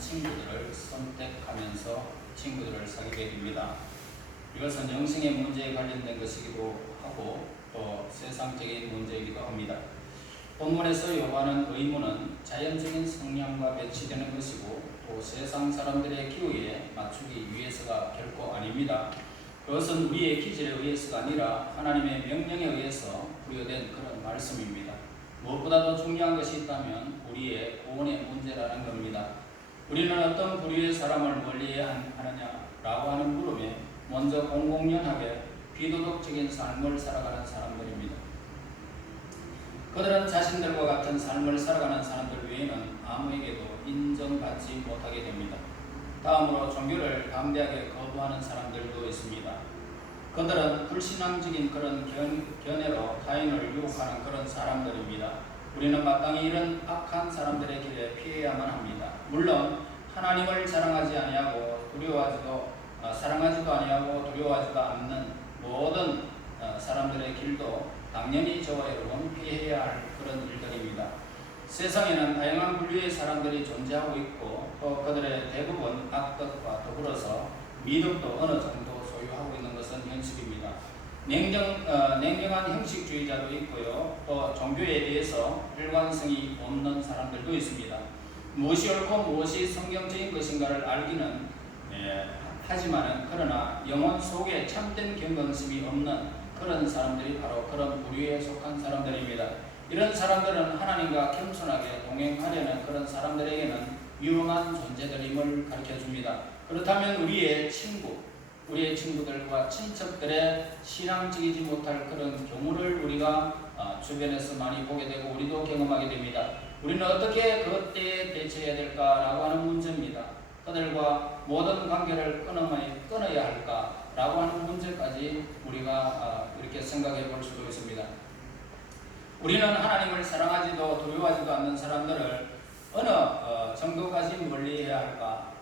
친구들을 선택하면서 친구들을 사귀게 됩니다. 이것은 영생의 문제에 관련된 것이기도 하고 또 세상적인 문제이기도 합니다. 본문에서 요구하는 의무는 자연적인 성향과 배치되는 것이고 또 세상 사람들의 기호에 맞추기 위해서가 결코 아닙니다. 그것은 우리의 기질에 의해서가 아니라 하나님의 명령에 의해서 부여된 그런 말씀입니다. 무엇보다도 중요한 것이 있다면 우리의 구원의 문제라는 겁니다. 우리는 어떤 부류의 사람을 멀리해야 하느냐라고 하는 물음에 먼저 공공연하게 비도덕적인 삶을 살아가는 사람들입니다. 그들은 자신들과 같은 삶을 살아가는 사람들 외에는 아무에게도 인정받지 못하게 됩니다. 다음으로 종교를 담대하게 거부하는 사람들도 있습니다. 그들은 불신앙적인 그런 견해로 타인을 유혹하는 그런 사람들입니다. 우리는 마땅히 이런 악한 사람들의 길에 피해야만 합니다. 물론 하나님을 사랑하지도 아니하고 두려워하지도 않는 모든 사람들의 길도 당연히 저와 여러분 피해야 할 그런 일들입니다. 세상에는 다양한 분류의 사람들이 존재하고 있고 또 그들의 대부분 악덕과 더불어서 미덕도 어느 정도 소유하고 있는 것은 현실입니다. 냉정한 형식주의자도 있고요. 또 종교에 대해서 일관성이 없는 사람들도 있습니다. 무엇이 옳고 무엇이 성경적인 것인가를 알기는 하지만은 그러나 영혼 속에 참된 경건심이 없는 그런 사람들이 바로 그런 부류에 속한 사람들입니다. 이런 사람들은 하나님과 겸손하게 동행하려는 그런 사람들에게는 유용한 존재들임을 가르쳐줍니다. 그렇다면 우리의 친구들과 친척들의 신앙적이지 못할 그런 경우를 우리가 주변에서 많이 보게 되고 우리도 경험하게 됩니다. 우리는 어떻게 그때에 대처해야 될까라고 하는 문제입니다. 그들과 모든 관계를 끊어야 할까라고 하는 문제까지 우리가 이렇게 생각해 볼 수도 있습니다. 우리는 하나님을 사랑하지도 두려워하지도 않는 사람들을 어느 정도까지 멀리해야 할까?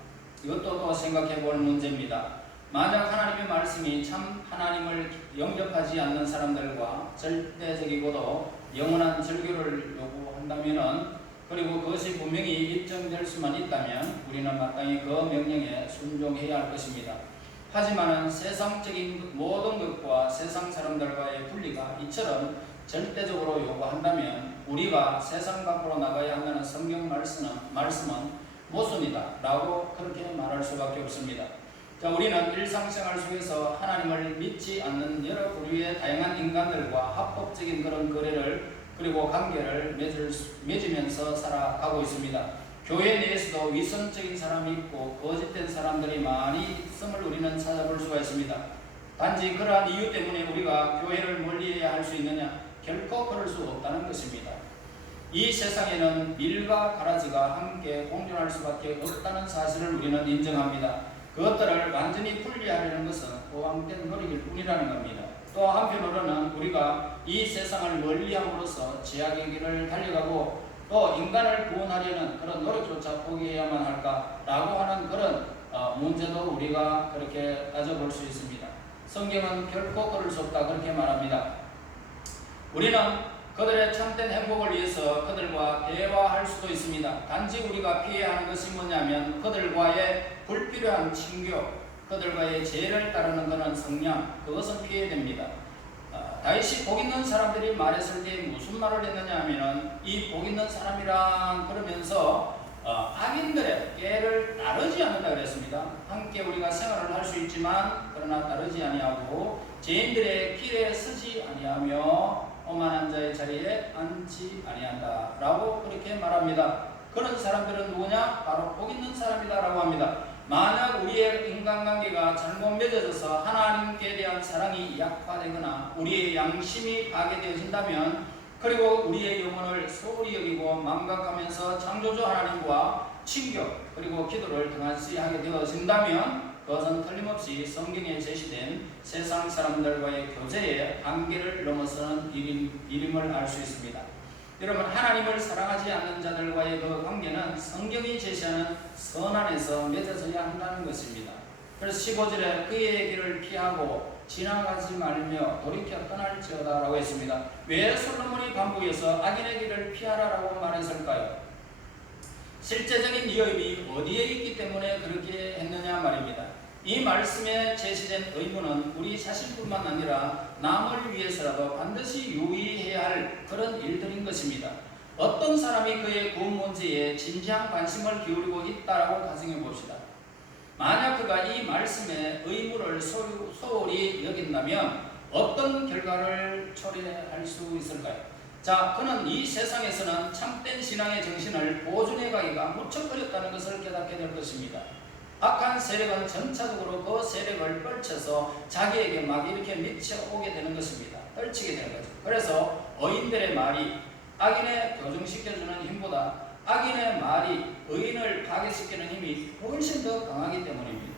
이것도 또 생각해 볼 문제입니다. 만약 하나님의 말씀이 참 하나님을 영접하지 않는 사람들과 절대적이고도 영원한 절교를 요구한다면 그리고 그것이 분명히 입증될 수만 있다면 우리는 마땅히 그 명령에 순종해야 할 것입니다. 하지만 세상적인 모든 것과 세상 사람들과의 분리가 이처럼 절대적으로 요구한다면 우리가 세상 밖으로 나가야 한다는 성경 말씀은 모순이다 라고 그렇게 말할 수밖에 없습니다. 자, 우리는 일상생활 속에서 하나님을 믿지 않는 여러 부류의 다양한 인간들과 합법적인 그런 거래를 그리고 관계를 맺으면서 살아가고 있습니다. 교회 내에서도 위선적인 사람이 있고 거짓된 사람들이 많이 있음을 우리는 찾아볼 수가 있습니다. 단지 그러한 이유 때문에 우리가 교회를 멀리해야 할 수 있느냐? 결코 그럴 수 없다는 것입니다. 이 세상에는 밀과 가라지가 함께 공존할 수밖에 없다는 사실을 우리는 인정합니다. 그것들을 완전히 분리하려는 것은 호황된 노력일 뿐이라는 겁니다. 또 한편으로는 우리가 이 세상을 멀리함으로써 지약의 길을 달려가고 또 인간을 구원하려는 그런 노력조차 포기해야만 할까라고 하는 그런 문제도 우리가 그렇게 따져볼 수 있습니다. 성경은 결코 그럴 수 없다 그렇게 말합니다. 우리는 그들의 참된 행복을 위해서 그들과 대화할 수도 있습니다. 단지 우리가 피해야 하는 것이 뭐냐면 그들과의 불필요한 친교, 그들과의 죄를 따르는 그런 성향, 그것은 피해야 됩니다. 다윗이 복 있는 사람들이 말했을 때 무슨 말을 했느냐 하면은 이 복 있는 사람이란 그러면서 악인들의 꾀를 따르지 않는다 그랬습니다. 함께 우리가 생활을 할 수 있지만 그러나 따르지 아니하고 죄인들의 길에 서지 아니하며 오만한 자의 자리에 앉지 아니한다 라고 그렇게 말합니다. 그런 사람들은 누구냐? 바로 복 있는 사람이다 라고 합니다. 만약 우리의 인간관계가 잘못 맺어져서 하나님께 대한 사랑이 약화되거나 우리의 양심이 파괴되어진다면 그리고 우리의 영혼을 소홀히 여기고 망각하면서 창조주 하나님과 친교 그리고 기도를 등한시 하게 되어진다면 그것은 틀림없이 성경에 제시된 세상 사람들과의 교제의 한계를 넘어서는 일임을 알 수 있습니다. 여러분, 하나님을 사랑하지 않는 자들과의 그 관계는 성경이 제시하는 선안에서 맺어져야 한다는 것입니다. 그래서 15절에 그의 길을 피하고 지나가지 말며 돌이켜 떠날지어다 라고 했습니다. 왜 솔로몬이 반복해서 악인의 길을 피하라라고 말했을까요? 실제적인 위협이 어디에 있기 때문에 그렇게 했느냐 말입니다. 이 말씀에 제시된 의무는 우리 자신뿐만 아니라 남을 위해서라도 반드시 유의해야 할 그런 일들인 것입니다. 어떤 사람이 그의 구원 문제에 진지한 관심을 기울이고 있다라고 가정해 봅시다. 만약 그가 이 말씀의 의무를 소홀히 여긴다면 어떤 결과를 초래할 수 있을까요? 자, 그는 이 세상에서는 참된 신앙의 정신을 보존해 가기가 무척 어렵다는 것을 깨닫게 될 것입니다. 악한 세력은 전차적으로 그 세력을 펼쳐서 자기에게 막 이렇게 미쳐오게 되는 것입니다. 떨치게 되는 거죠. 그래서 의인들의 말이 악인을 교정시켜주는 힘보다 악인의 말이 의인을 파괴시키는 힘이 훨씬 더 강하기 때문입니다.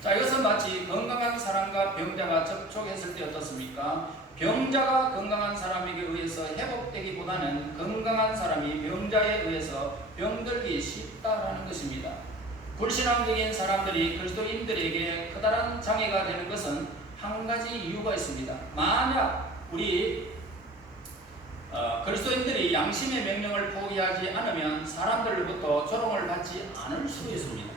자, 이것은 마치 건강한 사람과 병자가 접촉했을 때 어떻습니까? 병자가 건강한 사람에게 의해서 회복되기보다는 건강한 사람이 병자에 의해서 병들기 쉽다라는 것입니다. 불신앙적인 사람들이 그리스도인들에게 커다란 장애가 되는 것은 한 가지 이유가 있습니다. 만약 우리 그리스도인들이 양심의 명령을 포기하지 않으면 사람들로부터 조롱을 받지 않을 수 있습니다.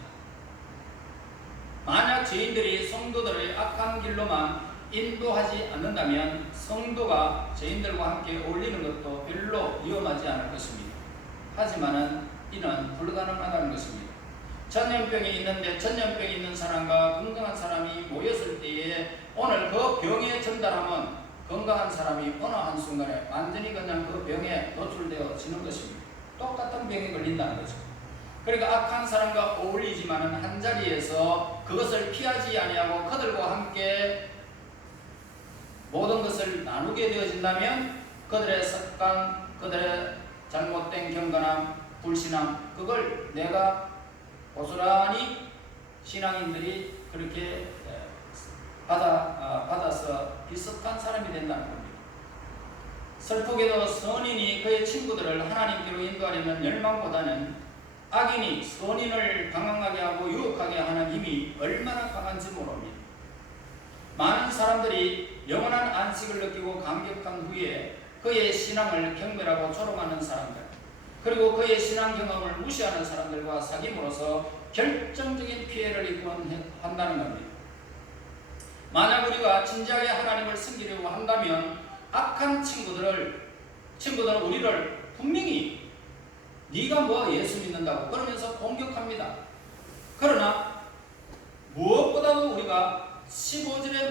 만약 죄인들이 성도들의 악한 길로만 인도하지 않는다면 성도가 죄인들과 함께 어울리는 것도 별로 위험하지 않을 것입니다. 하지만은 이는 불가능하다는 것입니다. 전염병이 있는데 전염병이 있는 사람과 건강한 사람이 모였을 때에 오늘 그 병에 전달하면 건강한 사람이 어느 한순간에 완전히 그냥 그 병에 노출되어지는 것입니다. 똑같은 병에 걸린다는 거죠. 그러니까 악한 사람과 어울리지만은 한 자리에서 그것을 피하지 아니하고 그들과 함께 모든 것을 나누게 되어진다면 그들의 습관, 그들의 잘못된 경건함, 불신앙, 그걸 내가 고스란히 신앙인들이 그렇게 받아서 비슷한 사람이 된다는 겁니다. 슬프게도 선인이 그의 친구들을 하나님께로 인도하려는 열망보다는 악인이 선인을 방황하게 하고 유혹하게 하는 힘이 얼마나 강한지 모릅니다. 많은 사람들이 영원한 안식을 느끼고 감격한 후에 그의 신앙을 경멸하고 조롱하는 사람들, 그리고 그의 신앙 경험을 무시하는 사람들과 사귐으로써 결정적인 피해를 입곤 한다는 겁니다. 만약 우리가 진지하게 하나님을 섬기려고 한다면 악한 친구들은 우리를 분명히 네가 뭐 예수 믿는다고 그러면서 공격합니다. 그러나 무엇보다도 우리가 15절의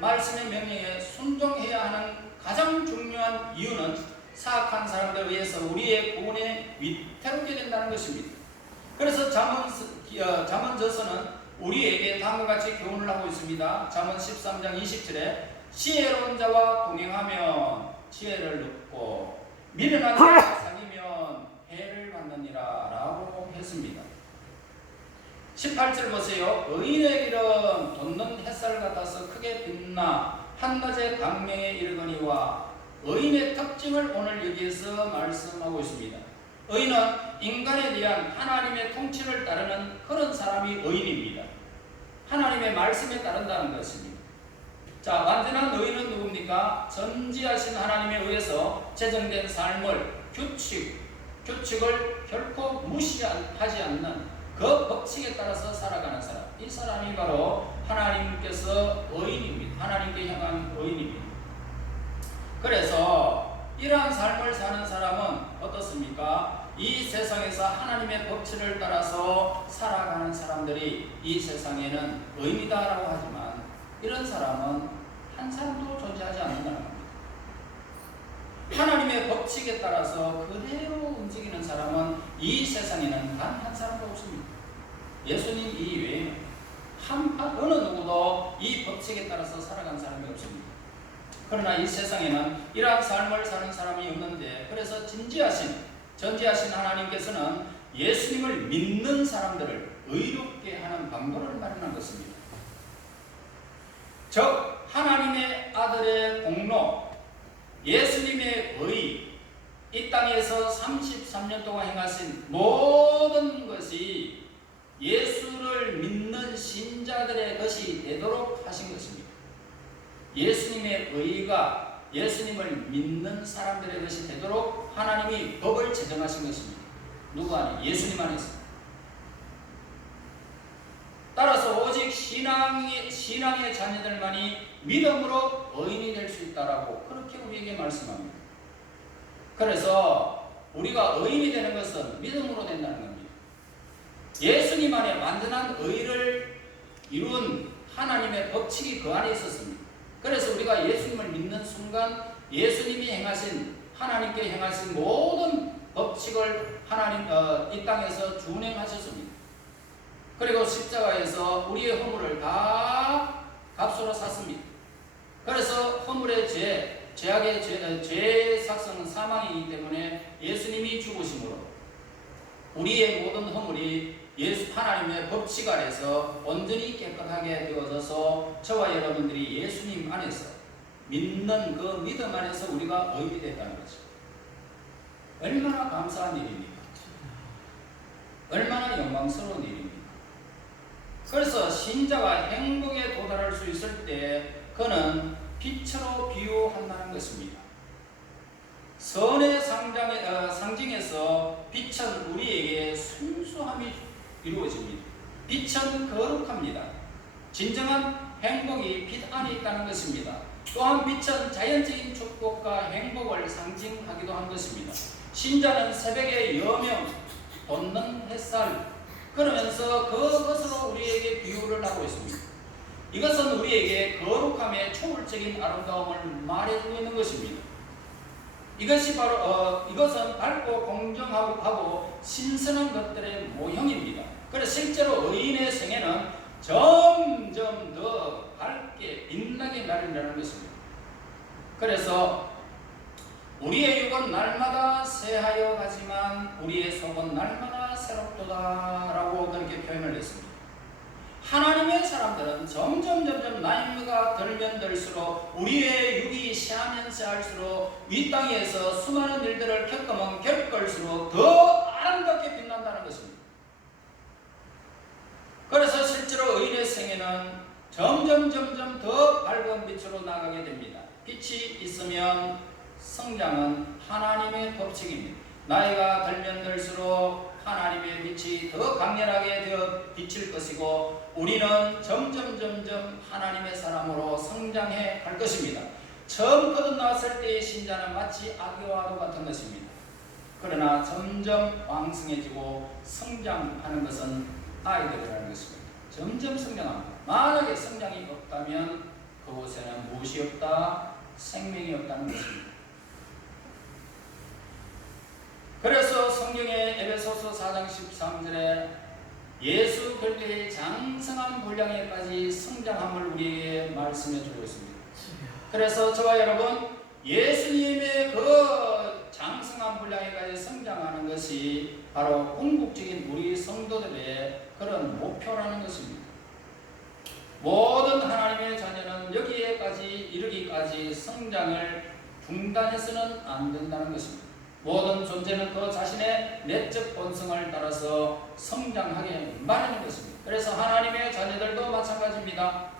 말씀의 명령에 순종해야 하는 가장 중요한 이유는 사악한 사람들에 의해서 우리의 구원에 위태롭게 된다는 것입니다. 그래서 잠언저서는 우리에게 다음과 같이 교훈을 하고 있습니다. 잠언 13장 20절에 지혜로운 자와 동행하면 지혜를 얻고 미련한 자와 사귀면 해를 받느니라 라고 했습니다. 18절 보세요. 의인의 길은 돋는 햇살 같아서 크게 빛나 한낮의 강명에 이르거니와 의인의 특징을 오늘 여기에서 말씀하고 있습니다. 의인은 인간에 대한 하나님의 통치를 따르는 그런 사람이 의인입니다. 하나님의 말씀에 따른다는 것입니다. 자, 완전한 의인은 누굽니까? 전지하신 하나님에 의해서 제정된 삶을 규칙을 결코 무시하지 않는 그 법칙에 따라서 살아가는 사람, 이 사람이 바로 하나님께서 의인입니다. 하나님께 향한 의인입니다. 그래서 이러한 삶을 사는 사람은 어떻습니까? 이 세상에서 하나님의 법칙을 따라서 살아가는 사람들이 이 세상에는 의인이다라고 하지만 이런 사람은 한 사람도 존재하지 않는다는 겁니다. 하나님의 법칙에 따라서 그대로 움직이는 사람은 이 세상에는 단 한 사람도 없습니다. 예수님 이외에는 어느 누구도 이 법칙에 따라서 살아간 사람이 없습니다. 그러나 이 세상에는 이러한 삶을 사는 사람이 없는데, 그래서 전지하신 하나님께서는 예수님을 믿는 사람들을 의롭게 하는 방법을 마련한 것입니다. 즉 하나님의 아들의 공로, 예수님의 의, 이 땅에서 33년 동안 행하신 모든 것이 예수를 믿는 신자들의 것이 되도록 하신 것입니다. 예수님의 의가 예수님을 믿는 사람들의 것이 되도록 하나님이 법을 제정하신 것입니다. 누구 안에? 예수님 안에서. 따라서 오직 신앙의 자녀들만이 믿음으로 의인이 될 수 있다라고 그렇게 우리에게 말씀합니다. 그래서 우리가 의인이 되는 것은 믿음으로 된다는 겁니다. 예수님 안에 완전한 의를 이룬 하나님의 법칙이 그 안에 있었습니다. 그래서 우리가 예수님을 믿는 순간 예수님이 행하신, 하나님께 행하신 모든 법칙을 하나님 이 땅에서 준행하셨습니다. 그리고 십자가에서 우리의 허물을 다 값으로 샀습니다. 그래서 허물의 죄악의 죄의 삭성은 사망이기 때문에 예수님이 죽으심으로 우리의 모든 허물이 하나님의 법칙 아래서 온전히 깨끗하게 되어져서 저와 여러분들이 예수님 안에서 믿는 그 믿음 안에서 우리가 의인이 됐다는 거죠. 얼마나 감사한 일입니까? 얼마나 영광스러운 일입니까? 그래서 신자가 행복에 도달할 수 있을 때 그는 빛으로 비유한다는 것입니다. 선의 상징에서 빛은 우리에게 순수함이 이루어집니다. 빛은 거룩합니다. 진정한 행복이 빛 안에 있다는 것입니다. 또한 빛은 자연적인 축복과 행복을 상징하기도 한 것입니다. 신자는 새벽의 여명, 돋는 햇살, 그러면서 그것으로 우리에게 비유를 하고 있습니다. 이것은 우리에게 거룩함의 초월적인 아름다움을 말해주고 있는 것입니다. 이것은 밝고 공정하고 신선한 것들의 모형입니다. 그래서 실제로 의인의 생애는 점점 더 밝게 빛나게 마련이라는 것입니다. 그래서 우리의 육은 날마다 새하여 가지만 우리의 속은 날마다 새롭도다라고 그렇게 표현을 했습니다. 하나님의 사람들은 점점 나이가 들면 들수록 우리의 육이 새하면 새할수록 이 땅에서 수많은 일들을 겪을수록 더 아름답게 빛난다는 것입니다. 그래서 실제로 의인의 생애는 점점 더 밝은 빛으로 나가게 됩니다. 빛이 있으면 성장은 하나님의 법칙입니다. 나이가 들면 들수록 하나님의 빛이 더 강렬하게 되어 비칠 것이고 우리는 점점 하나님의 사람으로 성장해 갈 것입니다. 처음 거듭났을 때의 신자는 마치 아기와도 같은 것입니다. 그러나 점점 왕성해지고 성장하는 것은 아이들이라는 것입니다. 점점 성장합니다. 만약에 성장이 없다면 그곳에는 무엇이 없다? 생명이 없다는 것입니다. 그래서 성경의 에베소서 4장 13절에 예수 그리스도의 장성한 분량에까지 성장함을 우리에게 말씀해 주고 있습니다. 그래서 저와 여러분 예수님의 그 장성한 분량에까지 성장하는 것이 바로 궁극적인 우리 성도들의 그런 목표라는 것입니다. 모든 하나님의 자녀는 여기에까지 이르기까지 성장을 중단해서는 안 된다는 것입니다. 모든 존재는 그 자신의 내적 본성을 따라서 성장하게 마련인 것입니다. 그래서 하나님의 자녀들도 마찬가지입니다.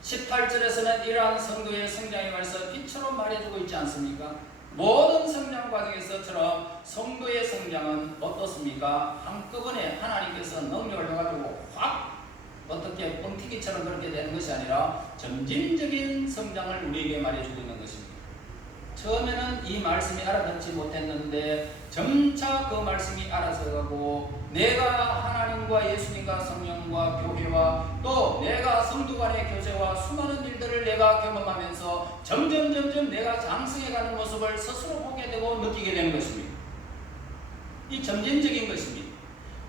18절에서는 이러한 성도의 성장에 관해서 빛으로 말해주고 있지 않습니까? 모든 성장 과정에서처럼 성도의 성장은 어떻습니까? 한꺼번에 하나님께서 능력을 해가지고 확 어떻게 뻥튀기처럼 그렇게 되는 것이 아니라 점진적인 성장을 우리에게 말해주고 있는 것입니다. 처음에는 이 말씀이 알아듣지 못했는데 점차 그 말씀이 알아서가고 내가 하나님과 예수님과 성령과 교회와 또 내가 성도 간의 교제와 수많은 일들을 내가 경험하면서 점점 내가 장성해가는 모습을 스스로 보게 되고 느끼게 되는 것입니다. 이 점진적인 것입니다.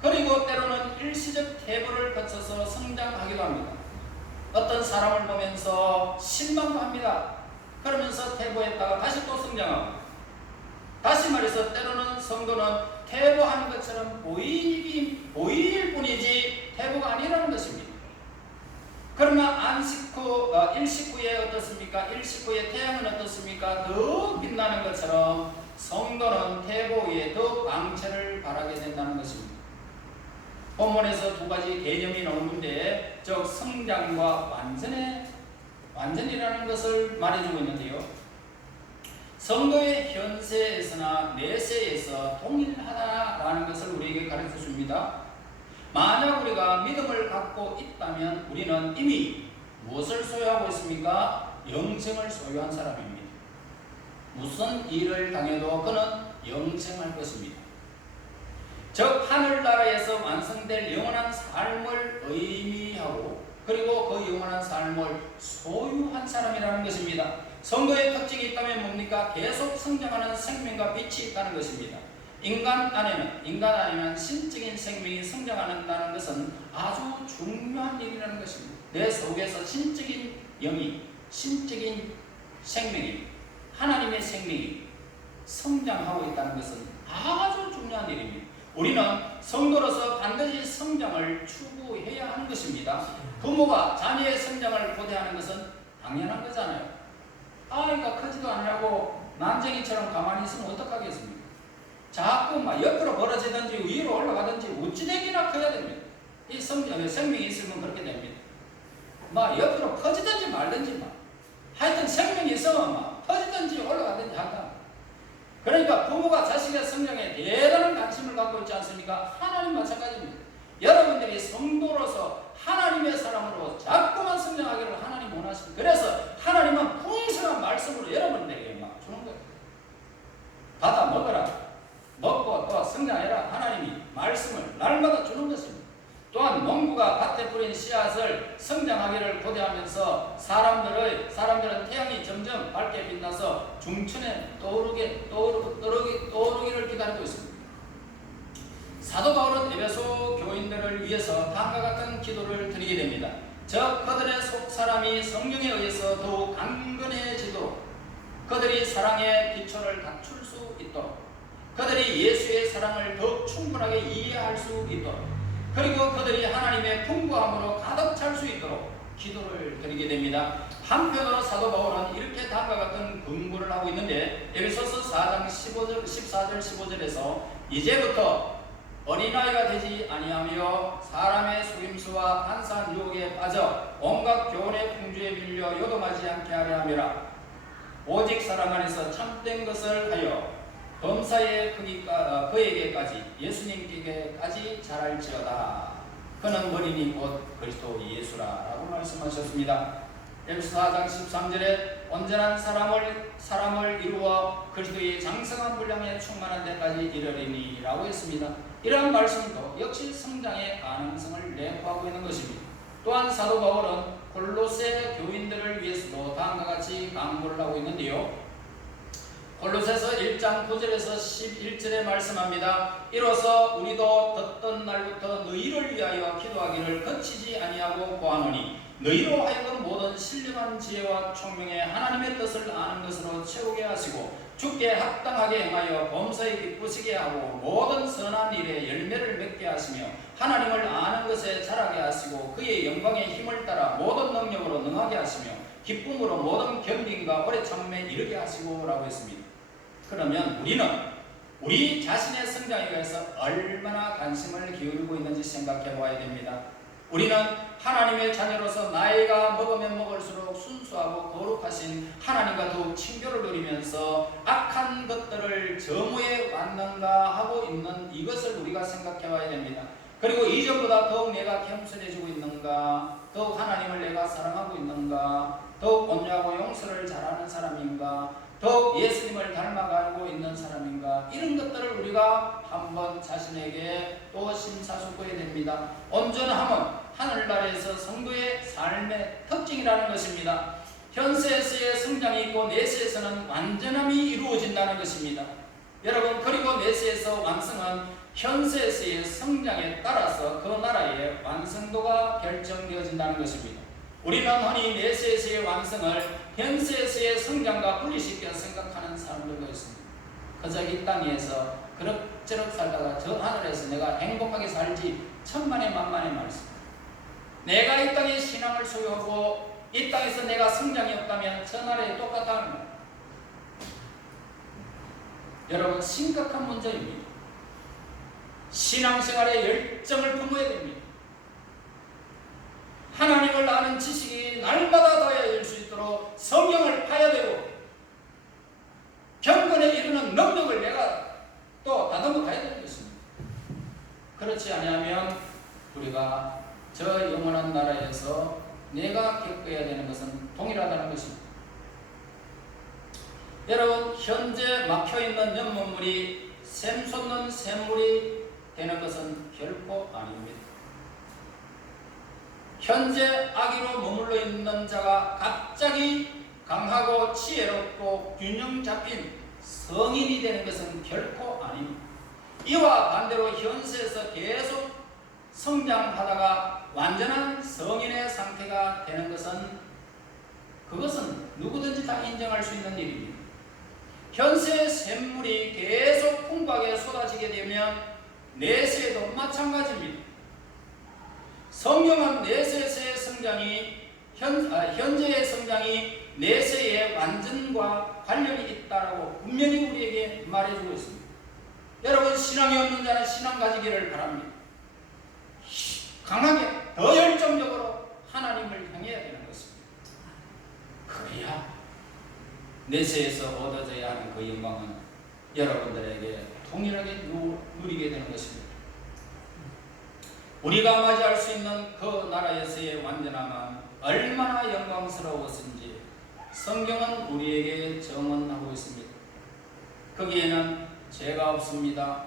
그리고 때로는 일시적 퇴보를 거쳐서 성장하기도 합니다. 어떤 사람을 보면서 실망도 합니다. 그러면서 퇴보했다가 다시 또 성장하고, 다시 말해서 때로는 성도는 퇴보하는 것처럼 보일 뿐이지 퇴보가 아니라는 것입니다. 그러나 일식 후에 어떻습니까? 일식 후에 태양은 어떻습니까? 더 빛나는 것처럼 성도는 퇴보 후에 더 광채를 발하게 된다는 것입니다. 본문에서 두 가지 개념이 나오는데 즉 성장과 완전이라는 것을 말해주고 있는데요. 성도의 현세에서나 내세에서 동일하다라는 있다라는 것을 우리에게 가르쳐 줍니다. 만약 우리가 믿음을 갖고 있다면 우리는 이미 무엇을 소유하고 있습니까? 영생을 소유한 사람입니다. 무슨 일을 당해도 그는 영생할 것입니다. 즉 하늘나라에서 완성될 영원한 삶을 의미하고 그리고 그 영원한 삶을 소유한 사람이라는 것입니다. 성도의 특징이 있다면 뭡니까? 계속 성장하는 생명과 빛이 있다는 것입니다. 인간 안에는 신적인 생명이 성장한다는 것은 아주 중요한 일이라는 것입니다. 내 속에서 신적인 영이, 신적인 생명이, 하나님의 생명이 성장하고 있다는 것은 아주 중요한 일입니다. 우리는 성도로서 반드시 성장을 추구해야 하는 것입니다. 부모가 자녀의 성장을 고대하는 것은 당연한 거잖아요. 아이가 크지도 않으려고 난쟁이처럼 가만히 있으면 어떡하겠습니까? 자꾸 막 옆으로 벌어지든지 위로 올라가든지 어찌되기나 커야 됩니다. 이 생명이 있으면 그렇게 됩니다. 막 옆으로 퍼지든지 말든지 막 하여튼 생명이 있으면 막 퍼지든지 올라가든지 한다. 그러니까 부모가 자식의 성장에 대단한 관심을 갖고 있지 않습니까? 하나님 마찬가지입니다. 여러분들이 성도로서 하나님의 사람으로 자꾸만 성장하기를 하나님 원하십니다. 그래서 하나님은 풍성한 말씀으로 여러분들에게 막 주는 거예요. 받아 먹어라. 먹고 또 성장해라. 하나님이 말씀을 날마다 주는 것입니다. 또한 농부가 밭에 뿌린 씨앗을 성장하기를 고대하면서 사람들은 태양이 점점 밝게 빛나서 중천에 떠오르기를 기다리고 있습니다. 사도 바울은 에베소 교인들을 위해서 다음과 같은 기도를 드리게 됩니다. 즉 그들의 속사람이 성령에 의해서 더욱 강건해지도록, 그들이 사랑의 기초를 갖출 수 있도록, 그들이 예수의 사랑을 더욱 충분하게 이해할 수 있도록, 그리고 그들이 하나님의 풍부함으로 가득 찰 수 있도록 기도를 드리게 됩니다. 한편으로 사도 바울은 이렇게 다음과 같은 근거를 하고 있는데, 에베소서 4장 14절 15절에서 이제부터 어린아이가 되지 아니하며 사람의 속임수와 한산 유혹에 빠져 온갖 교훈의 풍주에 밀려 요동하지 않게 하려 함이라. 오직 사랑 안에서 참된 것을 하여 범사의 그에게까지 예수님께까지 자랄지어다. 그는 머리니 곧 그리스도 예수라라고 말씀하셨습니다. 에베소 4장 13절에 온전한 사람을 이루어 그리스도의 장성한 분량에 충만한 데까지 이르리니 라고 했습니다. 이러한 말씀도 역시 성장의 가능성을 내포하고 있는 것입니다. 또한 사도 바울은 골로새 교인들을 위해서도 다음과 같이 강구를 하고 있는데요. 골로새서 1장 9절에서 11절에 말씀합니다. 이로써 우리도 듣던 날부터 너희를 위하여 기도하기를 그치지 아니하고 고하노니 너희로 하여금 모든 신령한 지혜와 총명에 하나님의 뜻을 아는 것으로 채우게 하시고 주께 합당하게 행하여 범사에 기쁘시게 하고 모든 선한 일에 열매를 맺게 하시며 하나님을 아는 것에 자라게 하시고 그의 영광의 힘을 따라 모든 능력으로 능하게 하시며 기쁨으로 모든 겸비임과 오래 참음에 이르게 하시고 라고 했습니다. 그러면 우리는 우리 자신의 성장에 대해서 얼마나 관심을 기울이고 있는지 생각해 보아야 됩니다. 우리는 하나님의 자녀로서 나이가 먹으면 먹을수록 순수하고 거룩하신 하나님과 더욱 친교를 누리면서 악한 것들을 점호해 왔는가 하고 있는 이것을 우리가 생각해 봐야 됩니다. 그리고 이전보다 더욱 내가 겸손해지고 있는가, 더욱 하나님을 내가 사랑하고 있는가, 더욱 온유하고 용서를 잘하는 사람인가, 더욱 예수님을 닮아가고 있는 사람인가, 이런 것들을 우리가 한번 자신에게 또 심사숙고해야 됩니다. 온전함은 하늘나라에서 성도의 삶의 특징이라는 것입니다. 현세에서의 성장이 있고 내세에서는 완전함이 이루어진다는 것입니다. 여러분, 그리고 내세에서 완성은 현세에서의 성장에 따라서 그 나라의 완성도가 결정되어진다는 것입니다. 우리는 흔히 내세에서의 완성을 현세에서의 성장과 분리시켜 생각하는 사람들도 있습니다. 그저 이 땅에서 그럭저럭 살다가 저 하늘에서 내가 행복하게 살지 천만의 만만의 말씀. 내가 이 땅에 신앙을 소유하고 이 땅에서 내가 성장이 없다면 저 나라에 똑같다는 거예요. 여러분, 심각한 문제입니다. 신앙생활에 열정을 품어야 됩니다. 하나님을 아는 지식이 날마다 더해질 수 있도록 성경을 파야 되고 경건에 이르는 능력을 내가 또 다듬어 가야 되는 것입니다. 그렇지 아니하면 우리가 저 영원한 나라에서 내가 겪어야 되는 것은 동일하다는 것입니다. 여러분, 현재 막혀있는 연못물이 샘솟는 샘물이 되는 것은 결코 아닙니다. 현재 악의로 머물러 있는 자가 갑자기 강하고 지혜롭고 균형 잡힌 성인이 되는 것은 결코 아닙니다. 이와 반대로 현세에서 계속 성장하다가 완전한 성인의 상태가 되는 것은 그것은 누구든지 다 인정할 수 있는 일입니다. 현세의 샘물이 계속 풍부하게 쏟아지게 되면 내세에도 마찬가지입니다. 성경은 내세의 성장이 현재의 성장이 내세의 완전과 관련이 있다라고 분명히 우리에게 말해주고 있습니다. 여러분, 신앙이 없는 자는 신앙 가지기를 바랍니다. 강하게 더 열정적으로 하나님을 향해야 되는 것입니다. 그래야 내세에서 얻어져야 하는 그 영광은 여러분들에게 동일하게 누리게 되는 것입니다. 우리가 맞이할 수 있는 그 나라에서의 완전함은 얼마나 영광스러웠는지 성경은 우리에게 증언하고 있습니다. 거기에는 죄가 없습니다.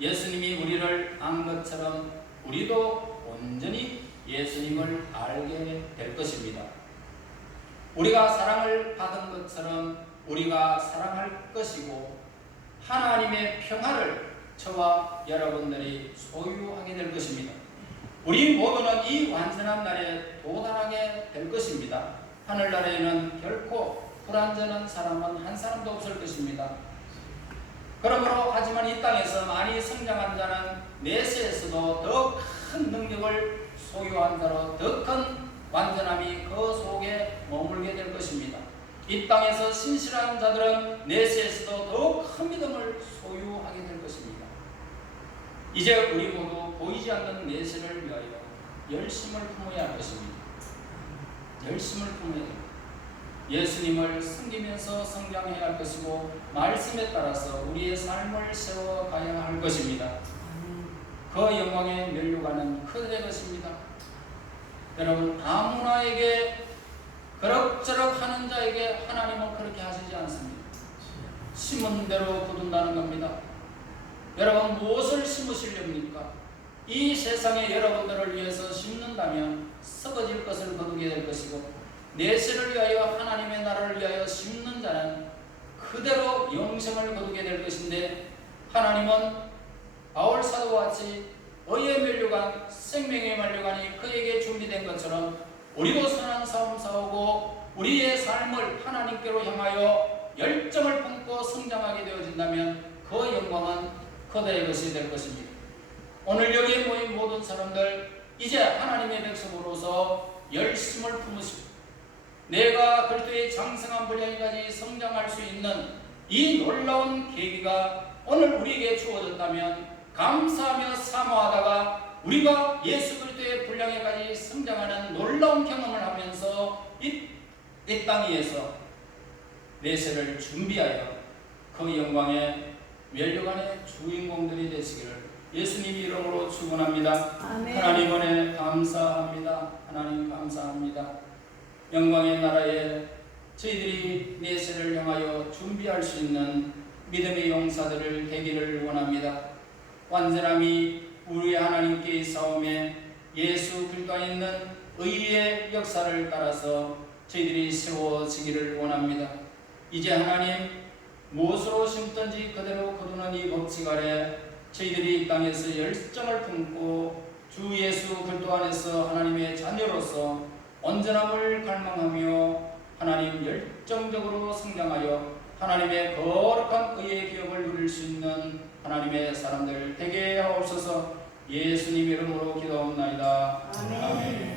예수님이 우리를 안 것처럼 우리도 온전히 예수님을 알게 될 것입니다. 우리가 사랑을 받은 것처럼 우리가 사랑할 것이고 하나님의 평화를 저와 여러분들이 소유하게 될 것입니다. 우리 모두는 이 완전한 날에 도달하게 될 것입니다. 하늘나라에는 결코 불완전한 사람은 한 사람도 없을 것입니다. 그러므로 하지만 이 땅에서 많이 성장한 자는 내세에서도 더 큰 능력을 소유한 자로 더 큰 완전함이 그 속에 머물게 될 것입니다. 이 땅에서 신실한 자들은 내세에서도 더 큰 믿음을 소유하게 될 것입니다. 이제 우리 모두 보이지 않는 내세를 위하여 열심을 품어야 할 것입니다. 열심을 품어야 됩니다. 예수님을 섬기면서 성장해야 할 것이고 말씀에 따라서 우리의 삶을 세워가야 할 것입니다. 그 영광의 면류관은 그들의 것입니다. 여러분, 아무나에게 그럭저럭 하는 자에게 하나님은 그렇게 하시지 않습니다. 심은 대로 거둔다는 겁니다. 여러분, 무엇을 심으시렵니까? 이 세상에 여러분들을 위해서 심는다면 썩어질 것을 거두게 될 것이고 내세를 위하여 하나님의 나라를 위하여 심는 자는 그대로 영생을 거두게 될 것인데, 하나님은 바울 사도와 같이 의의 면류관, 생명의 면류관이 그에게 준비된 것처럼 우리도 선한 싸움 싸우고 우리의 삶을 하나님께로 향하여 열정을 품고 성장하게 되어진다면 그 영광은 그대의 것이 될 것입니다. 오늘 여기에 모인 모든 사람들, 이제 하나님의 백성으로서 열심을 품으시고 내가 그리스도의 장성한 분량까지 성장할 수 있는 이 놀라운 계기가 오늘 우리에게 주어졌다면 감사하며 사모하다가 우리가 예수 그리스도의 분량에까지 성장하는 놀라운 경험을 하면서 이 땅 위에서 내세를 준비하여 그 영광의 면류관의 주인공들이 되시기를 예수님 이름으로 축원합니다. 아멘. 하나님 은혜 감사합니다. 하나님 감사합니다. 영광의 나라에 저희들이 내세를 향하여 준비할 수 있는 믿음의 용사들을 되기를 원합니다. 완전함이 우리 하나님께 싸움에 예수 그리스도 안에 있는 의의 역사를 따라서 저희들이 세워지기를 원합니다. 이제 하나님, 무엇으로 심든지 그대로 거두는 이 법칙 아래 저희들이 이 땅에서 열정을 품고 주 예수 그리스도 안에서 하나님의 자녀로서 온전함을 갈망하며 하나님 열정적으로 성장하여 하나님의 거룩한 의의 기업을 누릴 수 있는 하나님의 사람들 되게 하옵소서. 예수님 이름으로 기도하옵나이다. 아멘. 아멘.